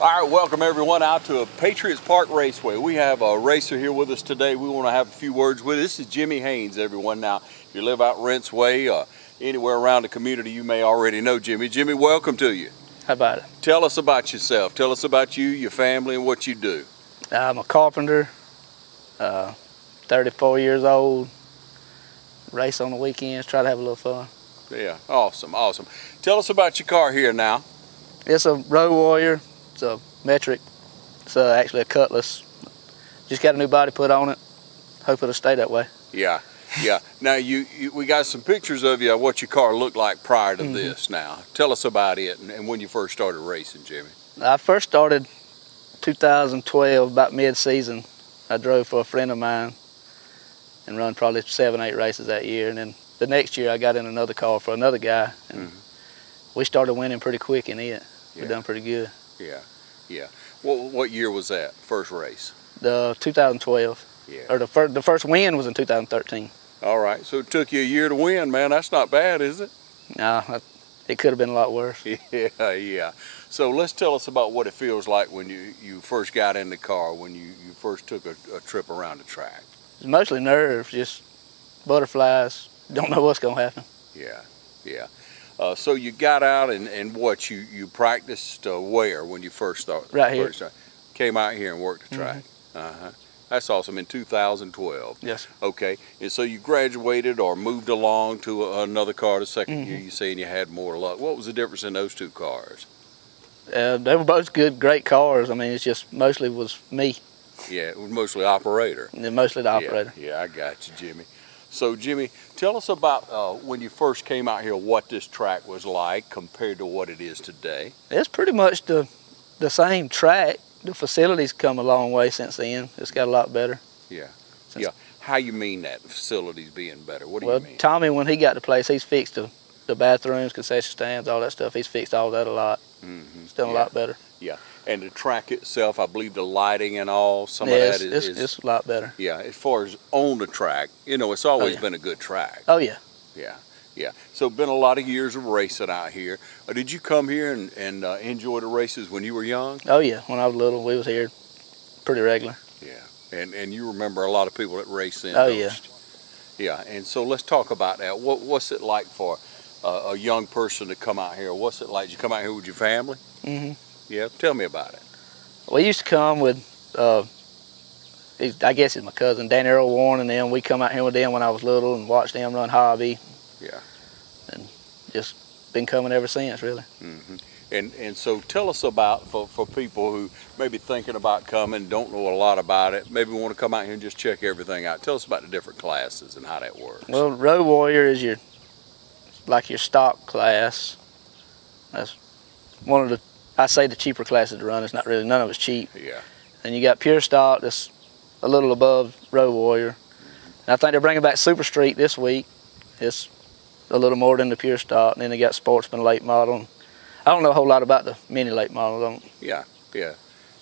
All right, welcome everyone out to a Patriots Park Raceway. We have a racer here with us today. We want to have a few words with. This is Jimmy Haynes, everyone. Now, if you live out Raceway, anywhere around the community, you may already know Jimmy. Jimmy, welcome to you. How about it? Tell us about yourself. Tell us about you, your family, and what you do. I'm a carpenter, 34 years old, race on the weekends, try to have a little fun. Yeah, awesome, awesome. Tell us about your car here now. It's a Road Warrior. It's a metric. It's actually a Cutlass. Just got a new body put on it. Hope it'll stay that way. Yeah, yeah. Now we got some pictures of you of what your car looked like prior to this. Now, tell us about it and when you first started racing, Jimmy. I first started 2012, about mid-season. I drove for a friend of mine and run probably 7, 8 races that year. And then the next year I got in another car for another guy, and we started winning pretty quick in it. We done pretty good. Yeah, yeah. What year was that, first race? The 2012. Yeah. Or the first win was in 2013. All right, so it took you a year to win, man. That's not bad, is it? No, it could have been a lot worse. Yeah, yeah. So let's tell us about what it feels like when you first got in the car, when you first took a trip around the track. It's mostly nerves, just butterflies. Don't know what's going to happen. Yeah, yeah. So you got out and what, you practiced where when you first started? Right here. Came out here and worked the track. That's awesome, in 2012. Yes. Okay, and so you graduated or moved along to another car the second year, you saying you had more luck. What was the difference in those two cars? They were both good, great cars. I mean, it's just mostly was me. Yeah, it was mostly operator. Yeah, mostly the operator. Yeah, I got you, Jimmy. So, Jimmy, tell us about when you first came out here, what this track was like compared to what it is today. It's pretty much the same track. The facilities come a long way since then. It's got a lot better. Yeah, yeah. How you mean that, the facilities being better? What do you mean? Well, Tommy, when he got the place, he's fixed the bathrooms, concession stands, all that stuff. He's fixed all that a lot. It's done a lot better. Yeah, and the track itself, I believe the lighting and all, some of that is... it's a lot better. Yeah, as far as on the track, you know, it's always been a good track. Oh, yeah. Yeah, yeah. So been a lot of years of racing out here. Did you come here and enjoy the races when you were young? Oh, yeah. When I was little, we was here pretty regular. Yeah, and you remember a lot of people that race in. Oh, yeah. Yeah, and so let's talk about that. What's it like for a young person to come out here? What's it like? Did you come out here with your family? Yeah, tell me about it. We used to come with, I guess it's my cousin, Danny Earl Warren, and them. We come out here with them when I was little and watched them run hobby. Yeah. And just been coming ever since, really. And so tell us about, for people who may be thinking about coming, don't know a lot about it, maybe want to come out here and just check everything out. Tell us about the different classes and how that works. Well, Road Warrior is like your stock class. That's one of the, I say the cheaper classes to run. It's not really, none of it's cheap. Yeah. And you got pure stock that's a little above Road Warrior. And I think they're bringing back Super Street this week. It's a little more than the pure stock. And then they got Sportsman late model. I don't know a whole lot about the mini late model. Yeah, yeah.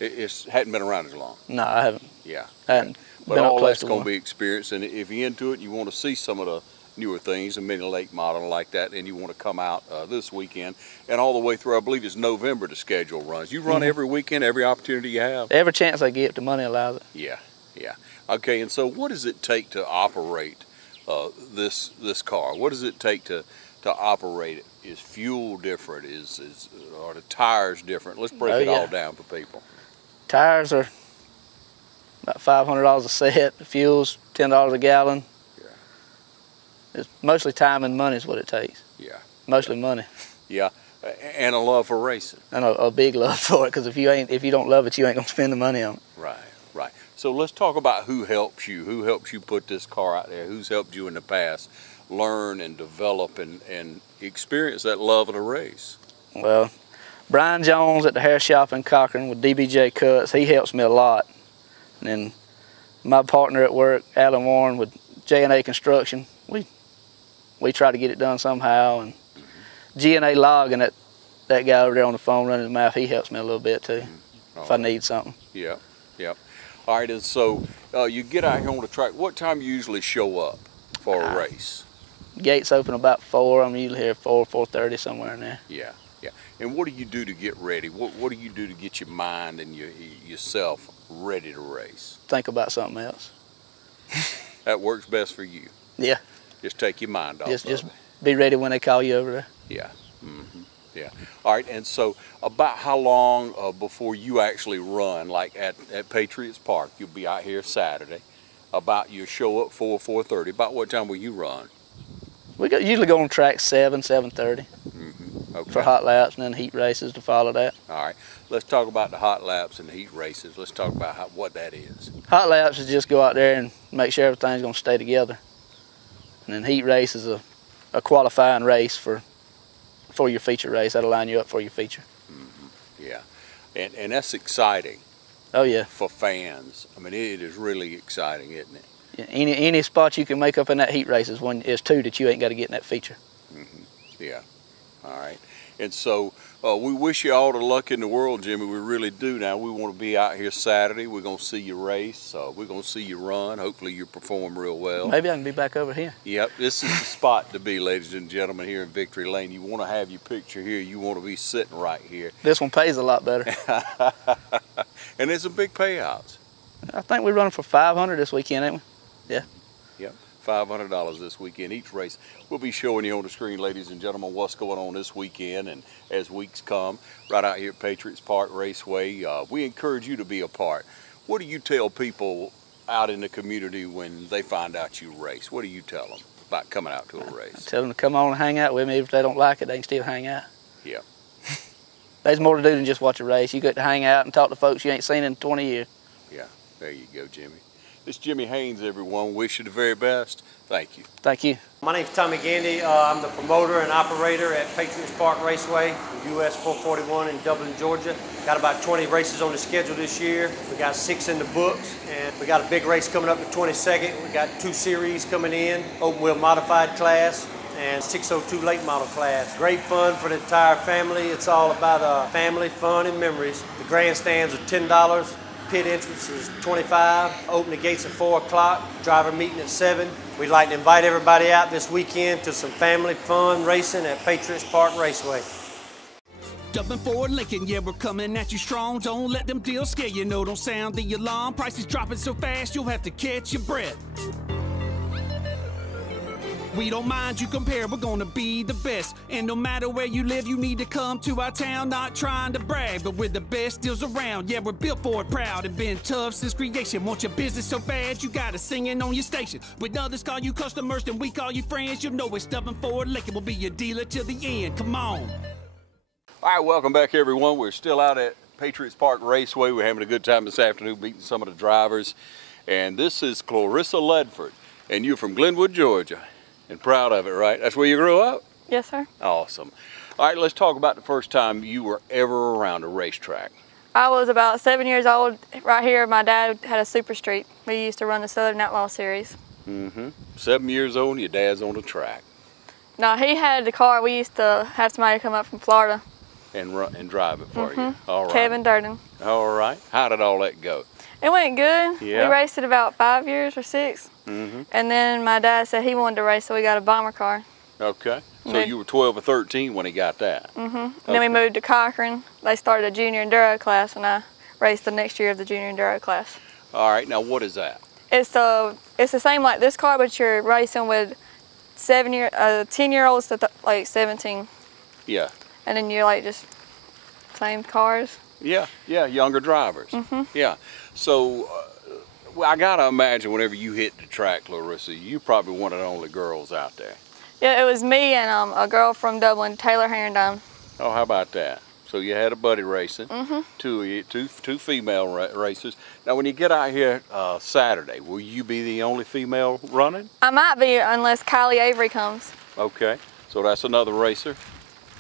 It hadn't been around as long. No, I haven't. Yeah. I hadn't but all that's going to be experienced. And if you're into it and you want to see some of the newer things, a mini late model like that, and you want to come out this weekend and all the way through, I believe it's November to schedule runs. You run every weekend, every opportunity you have? Every chance I get, the money allows it. Yeah, yeah. Okay, and so what does it take to operate this car? What does it take to operate it? Is fuel different? Are the tires different? Let's break it all down for people. Tires are about $500 a set. The fuel's $10 a gallon. Yeah. It's mostly time and money is what it takes. Yeah. Mostly money. Yeah, and a love for racing. And a big love for it, because if you don't love it, you ain't gonna spend the money on it. Right, right. So let's talk about who helps you. Who helps you put this car out there? Who's helped you in the past learn and develop and experience that love of the race? Well, Brian Jones at the hair shop in Cochran with DBJ Cuts, he helps me a lot. And then my partner at work, Alan Warren with J&A Construction, we try to get it done somehow. And G&A Logging, that guy over there on the phone running his mouth, he helps me a little bit too, if I need something. Yeah, yeah. All right, and so you get out here on the track. What time you usually show up for a race? Gates open about 4. I'm usually here 4, 4:30, somewhere in there. Yeah, yeah. And what do you do to get ready? What do you do to get your mind and yourself ready to race? Think about something else. That works best for you. Yeah. Just take your mind off. Just be ready when they call you over there. Yeah. Mm-hmm. Yeah. All right. And so, about how long before you actually run, like at Patriots Park? You'll be out here Saturday. About you show up 4:30. About what time will you run? We usually go on track 7:30. Okay. For hot laps and then heat races to follow that. All right. Let's talk about the hot laps and heat races. Let's talk about what that is. Hot laps is just go out there and make sure everything's going to stay together. And then heat race is a qualifying race for your feature race. That'll line you up for your feature. Yeah. And that's exciting. Oh, yeah. For fans. I mean, it is really exciting, isn't it? Yeah, any spot you can make up in that heat race is two that you ain't got to get in that feature. Yeah. All right. And so we wish you all the luck in the world, Jimmy. We really do. Now, we want to be out here Saturday. We're going to see you race. We're going to see you run. Hopefully you perform real well. Maybe I can be back over here. Yep. This is the spot to be, ladies and gentlemen, here in Victory Lane. You want to have your picture here. You want to be sitting right here. This one pays a lot better. And there's some big payouts. I think we're running for $500 this weekend, ain't we? Yeah. Yep. $500 this weekend, each race. We'll be showing you on the screen, ladies and gentlemen, what's going on this weekend and as weeks come, right out here at Patriots Park Raceway. We encourage you to be a part. What do you tell people out in the community when they find out you race? What do you tell them about coming out to a race? I tell them to come on and hang out with me. If they don't like it, they can still hang out. Yeah. There's more to do than just watch a race. You get to hang out and talk to folks you ain't seen in 20 years. Yeah, there you go, Jimmy. It's Jimmy Haynes, everyone. Wish you the very best. Thank you. Thank you. My name's Tommy Gandy. I'm the promoter and operator at Patriots Park Raceway, US 441 in Dublin, Georgia. Got about 20 races on the schedule this year. We got 6 in the books, and we got a big race coming up the 22nd. We got 2 series coming in, open wheel modified class and 602 late model class. Great fun for the entire family. It's all about family fun and memories. The grandstands are $10. Pit entrance is $25. Open the gates at 4 o'clock. Driver meeting at 7. We'd like to invite everybody out this weekend to some family fun racing at Patriots Park Raceway. Jumping forward, Lincoln, yeah, we're coming at you strong. Don't let them deals scare you, no, don't sound the alarm. Prices dropping so fast, you'll have to catch your breath. We don't mind you compare, we're gonna be the best. And no matter where you live, you need to come to our town. Not trying to brag, but we're the best deals around. Yeah, we're built for it, proud and been tough since creation. Want your business so bad, you got it singing on your station. When others call you customers, then we call you friends. You know it's Stubborn Ford Lincoln will be your dealer till the end. Come on. All right, welcome back, everyone. We're still out at Patriots Park Raceway. We're having a good time this afternoon, meeting some of the drivers. And this is Clarissa Ledford, and you're from Glenwood, Georgia. And proud of it, right? That's where you grew up? Yes, sir. Awesome. All right, let's talk about the first time you were ever around a racetrack. I was about 7 years old. Right here, my dad had a Super Street. We used to run the Southern Outlaw Series. 7 years old and your dad's on the track. No, he had the car. We used to have somebody come up from Florida. And drive it for you. All right. Kevin Durden. All right. How did all that go? It went good. Yeah. We raced it about 5 years or 6. And then my dad said he wanted to race, so we got a bomber car. Okay. So you were 12 or 13 when he got that. And then we moved to Cochran. They started a junior enduro class, and I raced the next year of the junior enduro class. All right. Now, what is that? It's the same like this car, but you're racing with 10-year-olds to like 17. Yeah. And then you're like just same cars. Yeah, younger drivers. Yeah. So, I gotta imagine whenever you hit the track, Clarissa, you probably one of the only girls out there. Yeah, it was me and a girl from Dublin, Taylor Herondine. Oh, how about that? So you had a buddy racing, two female racers. Now, when you get out here Saturday, will you be the only female running? I might be, unless Kylie Avery comes. Okay, so that's another racer.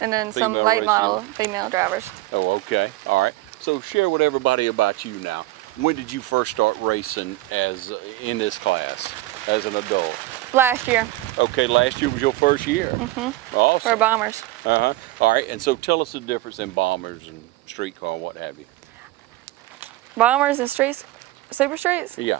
And then Female some late racing. model female drivers. Oh, okay. All right. So share with everybody about you now. When did you first start racing in this class as an adult? Last year. Okay, last year was your first year. Awesome. For bombers. All right, and so tell us the difference in bombers and street car and what have you. Bombers and streets, super streets? Yeah.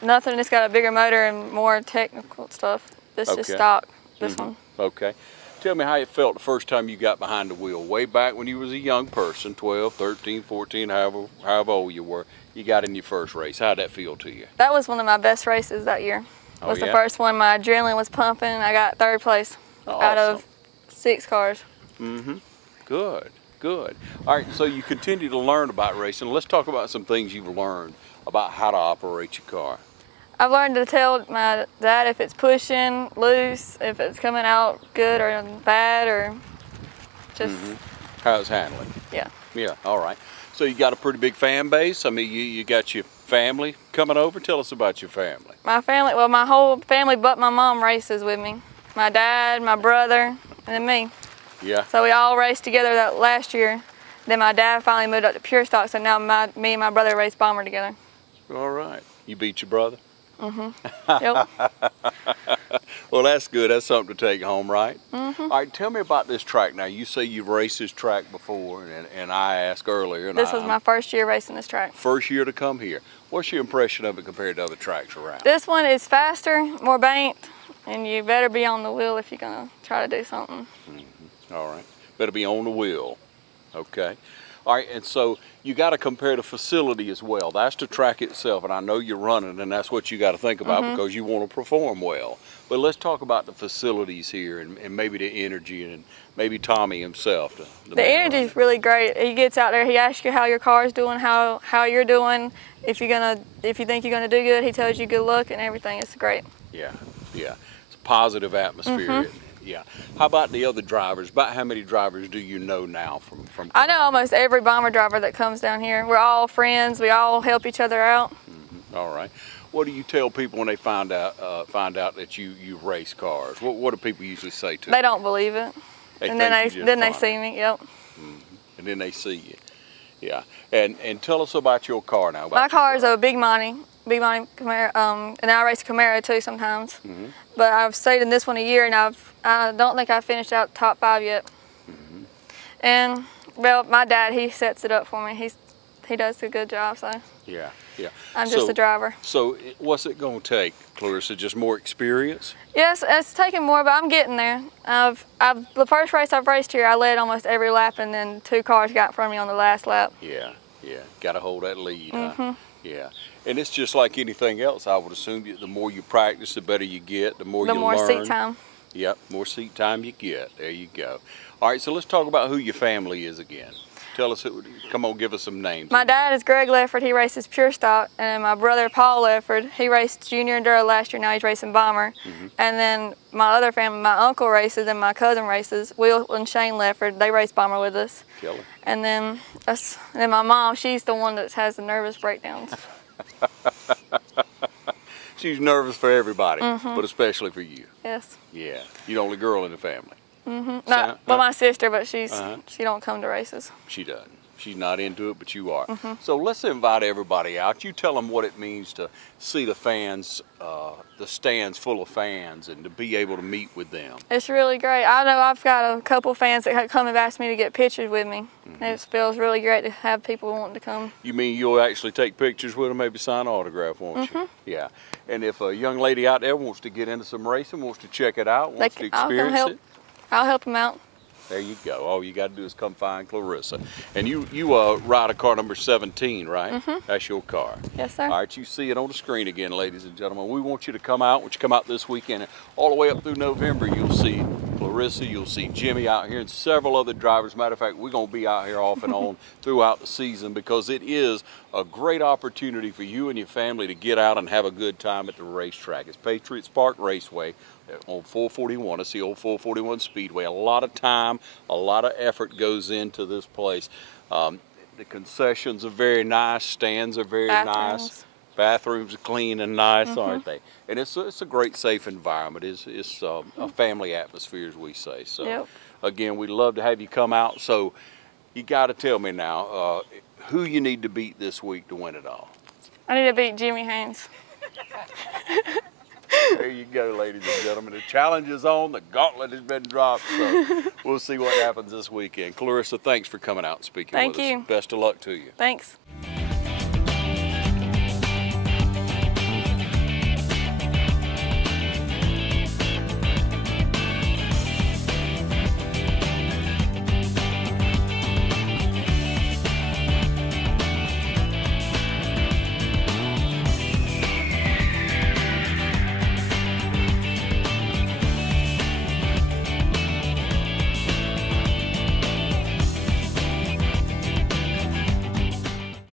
Nothing, it's got a bigger motor and more technical stuff. This is stock, this one. Okay. Tell me how it felt the first time you got behind the wheel, way back when you was a young person, 12, 13, 14, however old you were. You got in your first race. How'd that feel to you? That was one of my best races that year. It was yeah? the first one. My adrenaline was pumping. I got 3rd place out of 6 cars. Good, good. All right, so you continue to learn about racing. Let's talk about some things you've learned about how to operate your car. I've learned to tell my dad if it's pushing loose, if it's coming out good or bad, or just how it's handling. Yeah. Yeah. All right. So you got a pretty big fan base. I mean, you got your family coming over. Tell us about your family. My family, well, my whole family but my mom races with me. My dad, my brother, and then me. Yeah. So we all raced together that last year. Then my dad finally moved up to pure stock, so now me and my brother race bomber together. All right. You beat your brother? Yep. Well, that's good. That's something to take home, right? All right, tell me about this track now. You say you've raced this track before, and I asked earlier. And This was my first year racing this track. First year to come here. What's your impression of it compared to other tracks around? This one is faster, more banked, and you better be on the wheel if you're going to try to do something. All right. Better be on the wheel. Okay. All right, and so you got to compare the facility as well. That's the track itself, and I know you're running, and that's what you got to think about because you want to perform well. But let's talk about the facilities here and maybe the energy and maybe Tommy himself. The energy is really great. He gets out there, he asks you how your car's doing, how you're doing. If you think you're gonna do good, he tells you good luck and everything. It's great. Yeah, yeah. It's a positive atmosphere. Yeah. How about the other drivers? About how many drivers do you know now from I know almost every bomber driver that comes down here. We're all friends. We all help each other out. All right. What do you tell people when they find out that you race cars? What do people usually say to you? They don't believe it. And then they see me. Yep. And then they see you. Yeah. And tell us about your car now. My car is a Big Monty Camaro, and I race a Camaro too sometimes. But I've stayed in this one a year, and I don't think I finished out top 5 yet. And well, my dad, he sets it up for me. He does a good job. So yeah, yeah. I'm just a driver. So what's it going to take, Clarissa? Just more experience? Yes, it's taking more, but I'm getting there. The first race I've raced here, I led almost every lap, and then 2 cars got in front of me on the last lap. Yeah, yeah. Got to hold that lead. Yeah. And it's just like anything else. I would assume the more you practice, the better you get, the more you learn. The more seat time. Yep, more seat time you get. There you go. All right, so let's talk about who your family is again. Tell us, come on, give us some names. My dad is Greg Lefford. He races pure stock. And my brother, Paul Lefford, he raced junior enduro last year. Now he's racing bomber. And then my other family, my uncle races and my cousin races. Will and Shane Lefford, they race bomber with us. Killer. And then my mom, she's the one that has the nervous breakdowns. She's nervous for everybody, but especially for you. Yes. Yeah, you're the only girl in the family. Well, my sister, but she don't come to races. She doesn't. She's not into it, but you are. So let's invite everybody out. You tell them what it means to see the fans, the stands full of fans, and to be able to meet with them. It's really great. I know I've got a couple fans that come and asked me to get pictures with me. It feels really great to have people wanting to come. You mean you'll actually take pictures with them, maybe sign an autograph, won't you? Yeah. And if a young lady out there wants to get into some racing, wants to check it out, wants to experience it, I'll help them out. There you go. All you got to do is come find Clarissa. And you ride a car number 17, right? That's your car. Yes, sir. All right, you see it on the screen again, ladies and gentlemen. We want you to come out. Once you come out this weekend, all the way up through November, you'll see Clarissa, you'll see Jimmy out here, and several other drivers. Matter of fact, we're going to be out here off and on throughout the season because it is a great opportunity for you and your family to get out and have a good time at the racetrack. It's Patriots Park Raceway on 441. It's the old 441 Speedway. A lot of time, a lot of effort goes into this place. The concessions are very nice. Stands are very nice. Bathrooms are clean and nice, aren't they? And it's a great, safe environment. It's a family atmosphere, as we say. So, again, we'd love to have you come out. So, you got to tell me now who you need to beat this week to win it all. I need to beat Jimmy Haynes. There you go, ladies and gentlemen. The challenge is on. The gauntlet has been dropped. So we'll see what happens this weekend. Clarissa, thanks for coming out and speaking with us. Thank you. Best of luck to you. Thanks.